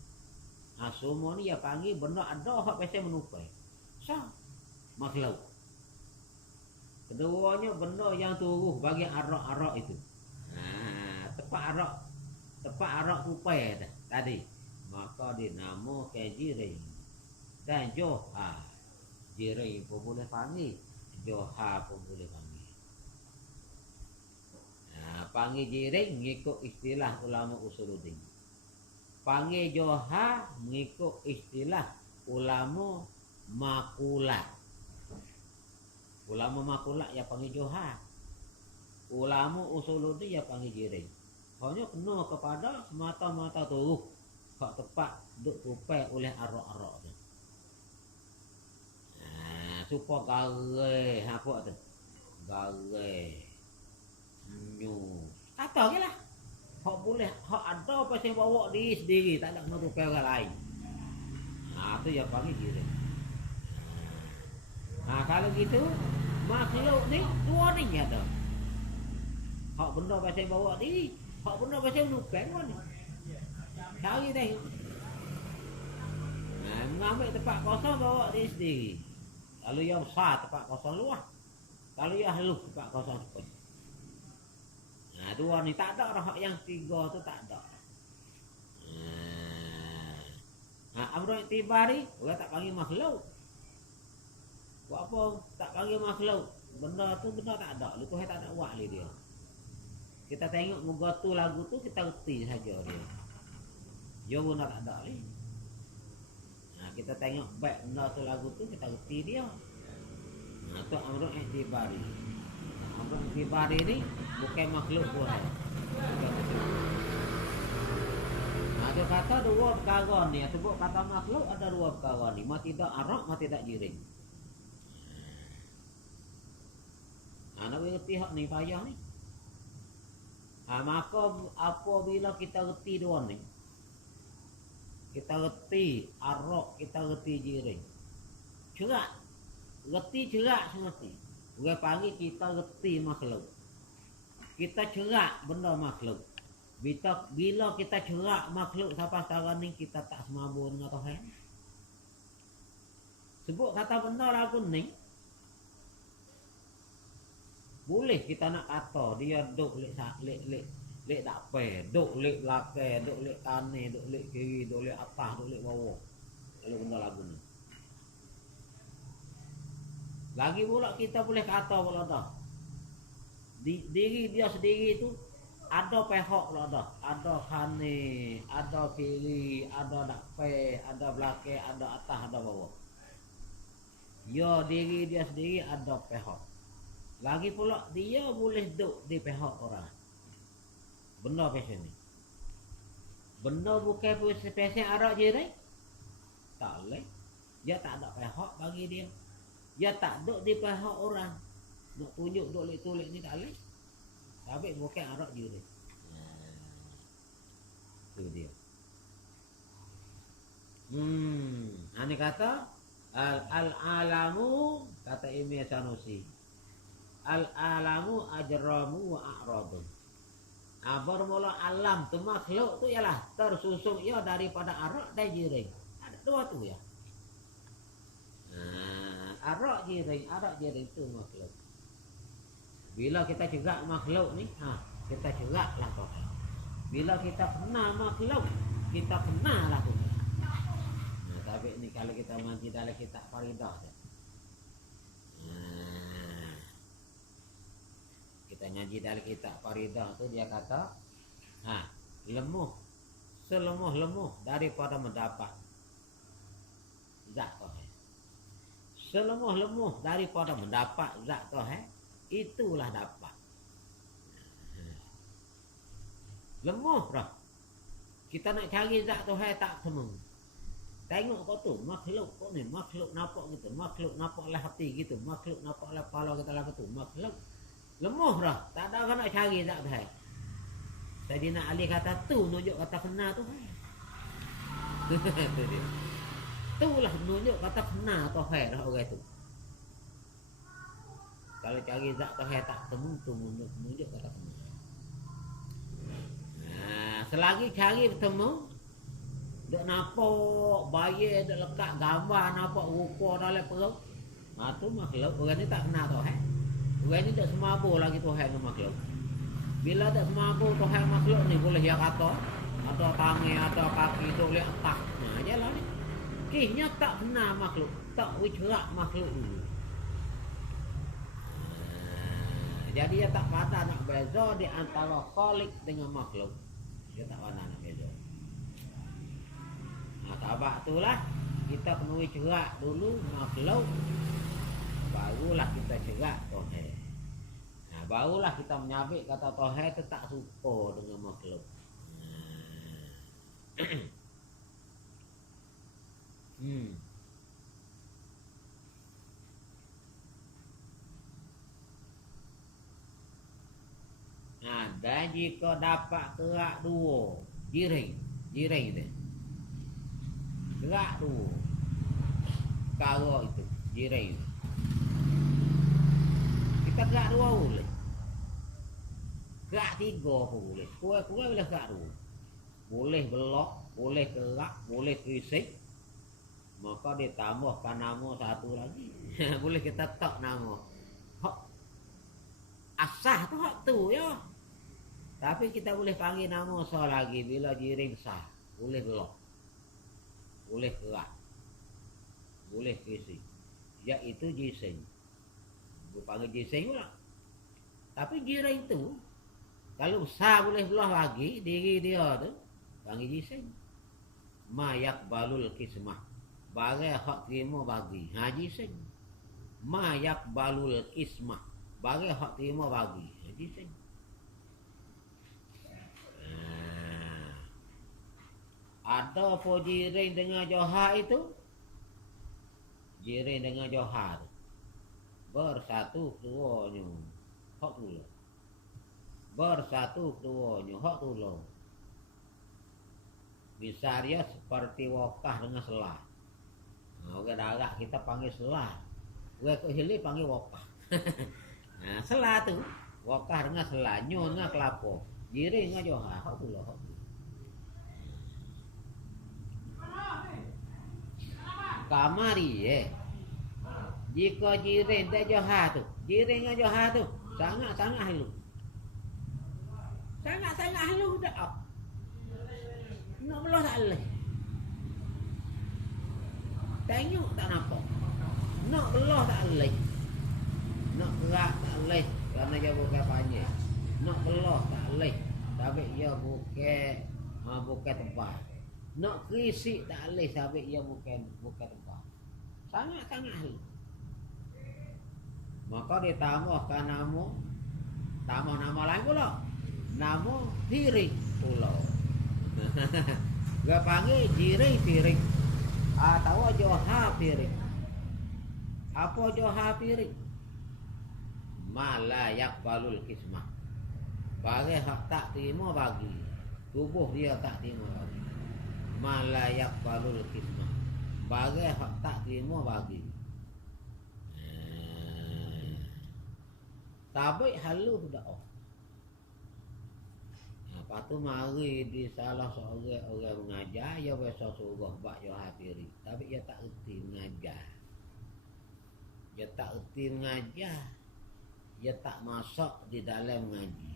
Ha, semua ni ya panggil benda ada hak pasal menupai. Makhluk. Keduanya benda yang tubuh bagi arak-arak itu. Ha, tepat arak tupai tadi. Maka dinamakan jiring. Dan Johar. Jiring pun boleh panggil. Johar pun boleh panggil. Nah, panggil jiring mengikut istilah ulama usuluddin. Panggil Johar mengikut istilah ulama makulat. Ulama makulat ya panggil Johar. Ulama usuluddin ya panggil jiring. Hanya kena kepada semata-mata tubuh. Hak tepat duk tupai oleh arak-arak tu. Nah, supaya garai apa tu? Garai. Nyu. Kata ke lah. Hak boleh, hak ada pasal bawa diri sendiri, tak nak tupai orang lain. Nah, tu yang panggil jiring. Nah, kalau gitu, makhluk ni dua ni ada. Hak benda pasal bawa diri, hak benda pasal tupai kan ni. Cari dah. Nah, mengambil tempat kosong bawa diri sendiri. Kalau yang besar tempat kosong luas. Kalau yang halus tempat kosong cepat. Nah, dua ni tak ada dah. Yang tiga tu tak ada. Nah, amrul tibari, orang tak panggil makhluk. Buat apa tak panggil makhluk? Benda tu benda tak ada. Lu tak ada buat li dia. Kita tengok muka tu lagu tu kita reti saja dia. Dia pun tak ada ni. Nah, kita tengok baik benda tu lagu tu kita reti dia. Nah, tu amrul i'tibari. Amrul i'tibari ni bukan makhluk pun. Nah, dia kata dua perkara ni. Sebut kata makhluk ada dua perkara ni. Ma tidak arak, ma tidak jiring. Nah, nak reti hak ni payah ni. Nah, maka apabila kita reti dua ni, kita reti arak, kita reti jiring. Cerak. Reti cerak semesti. Orang panggil kita reti makhluk. Kita cerak benda makhluk. Bila kita cerak makhluk sampai sekarang ni, kita tak semabur dengan Tuhan. Sebut kata benda lagu ni, boleh kita nak kata dia duk lek tak pe, duk lek belakang, duk lek kanan, duk lek kiri, duk lek atas, duk lek bawah. Kalau benda lagu ni. Lagi pula kita boleh kata pula dah. Diri dia sendiri tu ada pihak pula dah. Ada kanan, ada kiri, ada dak pe, ada belakang, ada atas, ada bawah. Ya diri dia sendiri ada pihak. Lagi pula dia boleh duduk di pihak orang. Benda pasal ni. Benda bukan pasal arak jiring. Tak boleh. Dia tak ada pihak bagi dia. Dia tak duduk di pihak orang. Nak tunjuk tulik-tulik ni tak boleh. Tapi bukan arak jiring. Itu dia. Ini kata al-alamu, kata Imam Sanusi. Al-alamu ajramu wa a'radu. Bermula alam tu makhluk tu ialah tersusun ia daripada arak dan jiring. Ada dua tu ya. Arak jiring tu makhluk. Bila kita cerak makhluk ni, kita ceraklah Tuhan. Bila kita kenal makhluk, kita kenallah Tuhan. Nah, tapi ni kalau kita mengaji dalam kitab Faridah. Kita ngaji dalam kitab Faridah tu dia kata, selemah-lemuh daripada mendapat zat Tuhan. Selemah-lemuh daripada mendapat zat Tuhan, itulah dapat. Lemah dah. Kita nak cari zat Tuhan tak temu. Tengok kau tu, makhluk kau ni, makhluk nampak gitu, makhluk nampaklah hati gitu, makhluk nampaklah kepala kita lah gitu, makhluk lemah dah, tak ada orang nak cari zat Tuhan. Tadi nak alih kata tu, nunjuk kata kena Tuhan. Itulah nunjuk kata kena Tuhan dah orang tu. Kalau cari zat Tuhan tak temu tu nunjuk kata kena. Nah, selagi cari bertemu, duk nampak bayar, duk lekat gambar, nampak rupa dalam perut. Ha tu makhluk, orang ni tak kenal Tuhan. Orang ni tak semabur lagi Tuhan dengan makhluk. Bila tak semabur Tuhan makhluk ni boleh dia kata, ada tangan, ada kaki, duk lihat tak. Nah, jelah ni. Kisnya tak kenal makhluk, tak wicerak makhluk dulu. Jadi dia tak pandai nak beza di antara khalik dengan makhluk. Dia tak pandai nak beza. Nah, sebab itulah kita penuhi cerak dulu makhluk, barulah kita cerak Tuhan. Nah, barulah kita menyabik kata Tuhan itu tak suka dengan makhluk. Nah, dan jika dapat gerak dua, jiring tu. Gerak dua. Perkara itu, jiring. Kita gerak dua boleh. Gerak tiga pun boleh. Kurang-kurang boleh gerak dua. Boleh belok, boleh gerak, boleh krisik. Maka ditambahkan nama satu lagi. Boleh kita tak nama. Hak asah tu hak tu ya. Tapi kita boleh panggil nama so lagi bila jiring sah. Boleh belok. Boleh gerak. Boleh krisik. Iaitu jising. Dia panggil jising pula. Tapi jiring tu, kalau sah boleh belah lagi, diri dia tu, panggil jising. Ma yakbalul kismah. Bagai hak terima bagi. Ha jising. Ma yakbalul kismah. Bagai hak terima bagi. Ha jising. Ada apa jiring dengan johar itu? Jiring dengan johar bersatu keduanya hak tulah. Bersatu keduanya hak tulah. Bisa dia seperti wakah dengan selah. Nah, orang darat kita panggil selah. Orang Kehili panggil wakah. Nah, selah tu wakah dengan selah, nyon dengan kelapa. Jiring dengan johar hak tulah, hak tulah. Kamari jika jiring dan johar tu, jiring dengan johar tu sangat-sangat halus. Sangat-sangat halus dah. Nak belah tak boleh. Tengok tak nampak. Nak belah tak boleh. Nak gerak tak boleh kerana dia bukan panjang. Nak belah tak boleh. Tapi dia bukan tempat. Nak krisik tak boleh sebab ia bukan tempat. Sangat-sangat halus. Maka ditambahkan tambah nama lain pula. Nama piring pula. Dia panggil jiring piring. Atau johar piring. Apa johar piring? Mala yakbalul kismah. Bagi hak tak terima bagi. Tubuh dia tak terima bagi. Mala yakbalul kismah. Bagi hak tak terima bagi. Tabik halus dah. Lepas tu mari di salah seorang orang mengajar, dia biasa suruh buat johar piring. Tapi dia tak erti mengajar. Dia tak erti mengajar. Dia tak masuk di dalam mengaji.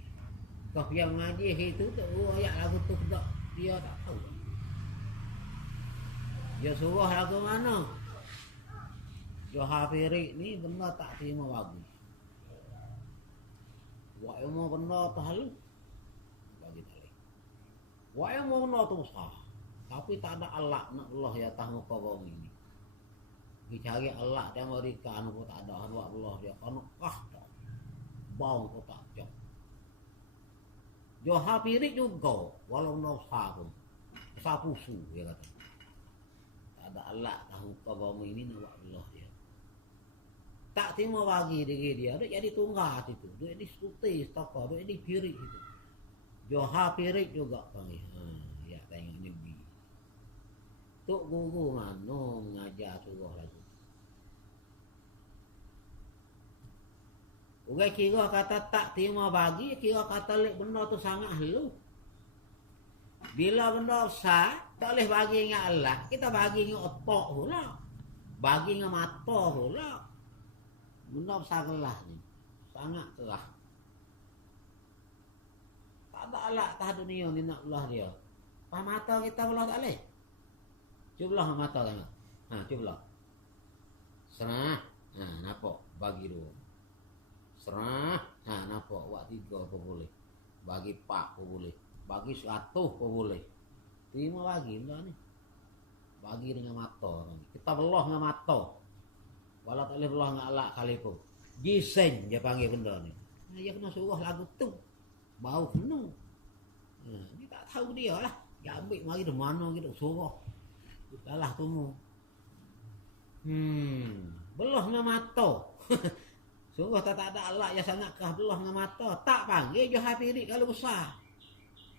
Kau yang mengaji itu tak ayat lagu tu tak, dia tak tahu. Dia suruh lagu mana? Johar piring ni benda tak terima bagi. Wa ilmu benda tu halus bagi tali. Wa ilmu benda tu sah. Tapi tak ada Allah nak Allah ya tah muka bumi ni. Dicari Allah di Amerika anu tak ada Allah dia anu kah tak. Bau tu tak jauh. Johar piring juga walau no sah pun. sapusu dia kata. Tak ada Allah tahu kamu ini nak Allah dia. Tak terima bagi diri dia, dia jadi tunggat itu, dia jadi sutis toko, dia jadi pirik itu. Johar pirik juga panggil. Ya tengok nyebi. Tok guru mana mengajar suruh lagu. Orang kira kata tak terima bagi, kira kata lek benda tu sangat halu. Bila benda sah, tak boleh bagi dengan Allah, kita bagi dengan otak pula. Bagi dengan mata pula. Benda besar kelah ni. Sangat kelah. Tak ada Allah tak dunia ni nak belah dia. Pas mata kita belah tak boleh. Cuba belah mata tengok. Cuba belah. Serah. Nampak? Bagi dua. Serah. Nampak? Buat 3 pun boleh. Bagi 4 pun boleh. Bagi 100 pun boleh. Terima bagi benda ni. Bagi dengan mata. Kita belah dengan mata. Walau tak boleh belah dengan Allah kali pun. Gising dia panggil benda ni. Dia kena suruh lagu tu. Bau penuh. Dia tak tahu dia lah. Dia ambil mari dari mana kita suruh. Salah temu. Belah dengan mata. Suruh tak ada Allah yang sangat kah belah dengan mata. Tak panggil Johar pirik kalau besar.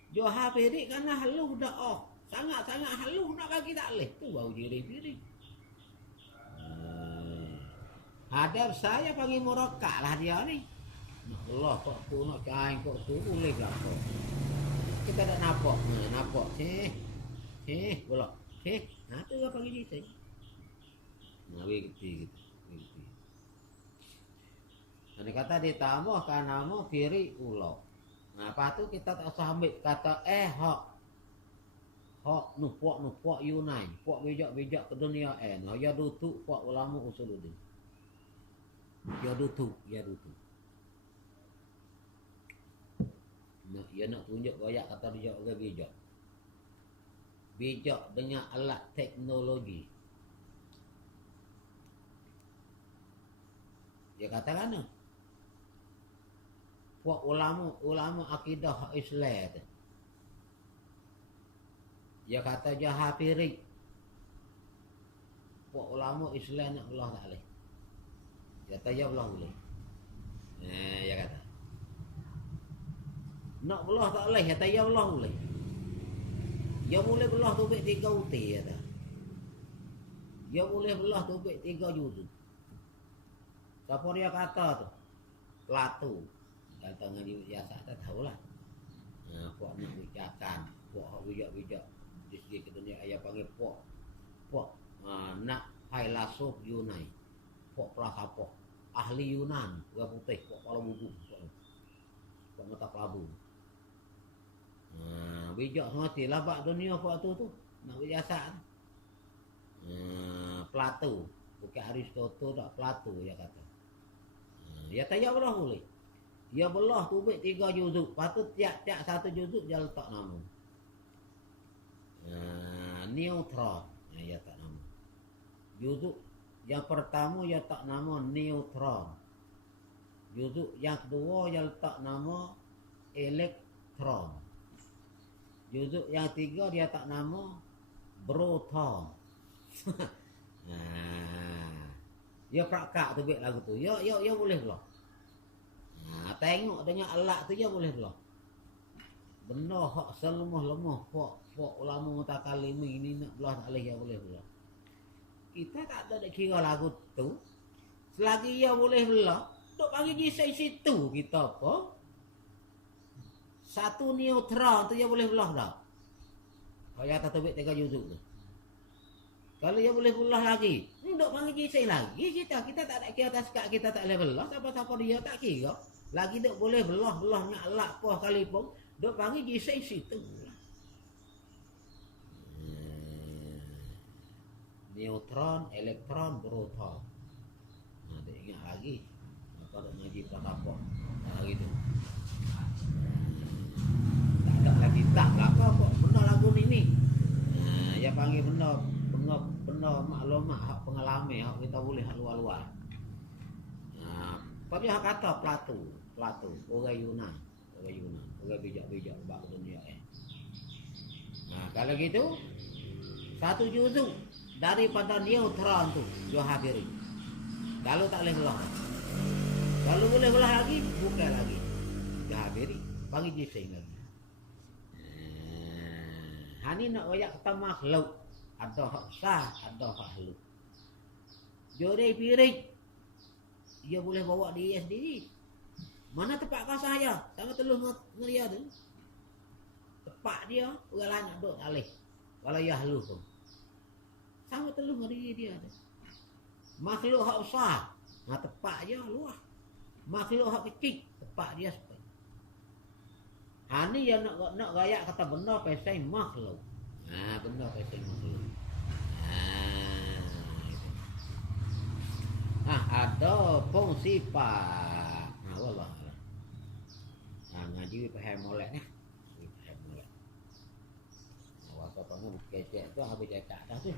Johar pirik kerana haluh dah sangat-sangat haluh nak bagi tak boleh. Tu baru diri pirik. Hadap saya panggil murakak lah dia ni. Nak Allah kok tu, nak kain kok tu, boleh ke apa. Kita tak nampak. Nampak. Bolak. Tu lah panggil dia. Wih gitu. Dia kata ditambahkan nama kiri ulo. Lepas tu kita tak usah ambil kata hak nupuak Yunai. Puak bijak ke dunia ya dutuk puak ulama usuluddin. Ya dutuk. Dia nak tunjuk gaya kata dia orang bijak. Bijak dengan alat teknologi. Dia katakan puak ulama akidah Islam tu. Dia kata Johar pirik. Puak ulama Islam nak belah tak boleh. Dia kata ya belah boleh. Dia kata. Nak belah tak boleh, kata ya belah boleh. Dia boleh belah tubik 3 uti kata. Dia boleh belah tubik 3 juzuk. Siapa dia kata tu? Plato. Kata dengan dia biasa tak tahulah. Puak nak bijakan, puak bijak-bijak. Di segi ke dunia ayah panggil puak nak filsuf Yunani. Puak pelakapok. Ahli Yunan, orang putih, puak kepala bubu. Puak mata kelabu. Bijak semati lah bak dunia puak tu. Nak biasa. Plato. Bukan Aristotle tak, Plato dia kata. Dia tanya belah boleh. Dia belah tubik 3 juzuk. Lepas tu tiap-tiap 1 juzuk dia letak nama. Neutron. Dia letak nama. Juzuk yang pertama dia letak nama neutron. Juzuk yang kedua dia letak nama elektron. Juzuk yang 3 dia letak nama proton. Dia prakak tubik lagu tu. Ya boleh belah. Tengok dengan alat tu dia boleh belah. Benda hak selemah-lemah puak ulama mutakallim ini nak belah tak boleh dia boleh belah. Kita tak ada kira lagu tu. Selagi dia boleh belah, duk bagi gisai situ kita apa? Satu neutron tu dia boleh belah dah. Kalau dia tubik 3 juzuk tu. Kalau dia boleh belah lagi, duk panggil gisai lagi kita tak ada kira atas kat kita tak boleh belah, siapa-siapa dia tak kira. Lagi duk boleh belah-belahnya alat apa kali pun, duk panggil gisai situ. Neutron, elektron, proton. Dia ingat lagi. Apa duk ngaji apa lagi tu. Tak ada lagi tak lah apa benda lagu ni. Dia panggil benda maklumat hak pengalaman hak kita boleh hak luar-luar. Apa dia kata Plato orang Yunan, orang bijak-bijak bab dunia Nah, kalau gitu satu juzuk daripada neutron tuh dia hadiri. Kalau tak boleh belah, kalau boleh belah lagi buka lagi, dia hadiri, bagi jising lagi. Hani nak wayak kata makhluk, ada hak sah, ada hak halus. Jodai pirik, dia boleh bawa dia sendiri. Mana tempat kau saya? Sama teluh ngeria tu. Tempat dia, orang lain nak duduk tak boleh. Kalau ia halus tu. Sama teluh ngeri dia tu. Makhluk hak besar, tempat dia luas. Makhluk hak kecil, tempat dia sepi. Ni yang nak gaya kata benar pasal makhluk. Benar pasal makhluk. Ada pun sifat. Wallah. Ngaji paham molek ni. Paham molek. Awak kata ni kecek tu habis cakap dah tu.